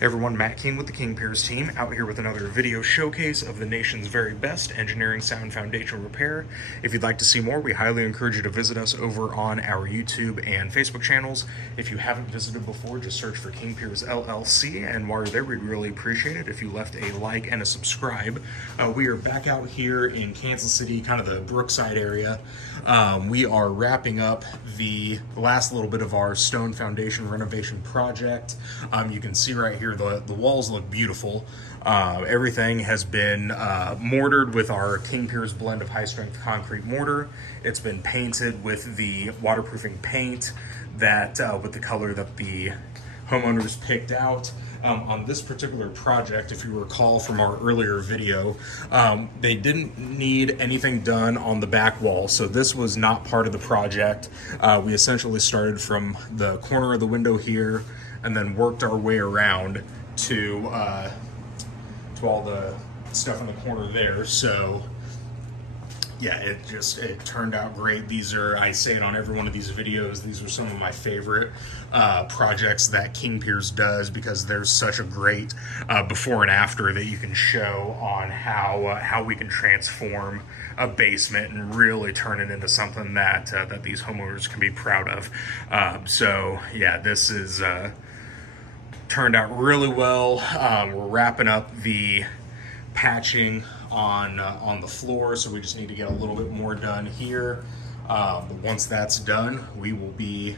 Hey everyone, Matt King with the King Piers team, out here with another video showcase of the nation's very best engineering sound foundation repair. If you'd like to see more, we highly encourage you to visit us over on our YouTube and Facebook channels. If you haven't visited before, just search for King Piers LLC, and while you're there, we'd really appreciate it if you left a like and a subscribe. We are back out here in Kansas City, kind of the Brookside area. We are wrapping up the last little bit of our stone foundation renovation project. You can see right here the walls look beautiful. Everything has been mortared with our King Piers blend of high strength concrete mortar. It's been painted with the waterproofing paint that with the color that the homeowners picked out. On this particular project, if you recall from our earlier video, they didn't need anything done on the back wall, so this was not part of the project. We essentially started from the corner of the window here and then worked our way around to all the stuff in the corner there. So yeah, it turned out great. These are, I say it on every one of these videos, these are some of my favorite projects that King Piers does, because there's such a great before and after that you can show on how we can transform a basement and really turn it into something that that these homeowners can be proud of. So yeah, this is turned out really well. We're wrapping up the patching on the floor, so we just need to get a little bit more done here. But once that's done, we will be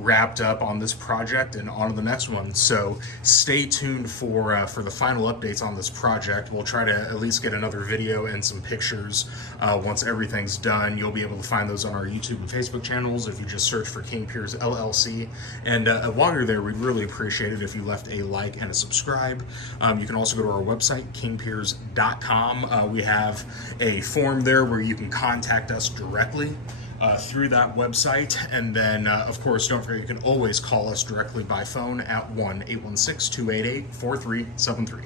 wrapped up on this project and on to the next one. So stay tuned for the final updates on this project. We'll try to at least get another video and some pictures once everything's done. You'll be able to find those on our YouTube and Facebook channels if you just search for King Piers LLC. And while you're there, we'd really appreciate it if you left a like and a subscribe. You can also go to our website, kingpiers.com. We have a form there where you can contact us directly through that website. And then, of course, don't forget, you can always call us directly by phone at 1-816-288-4373.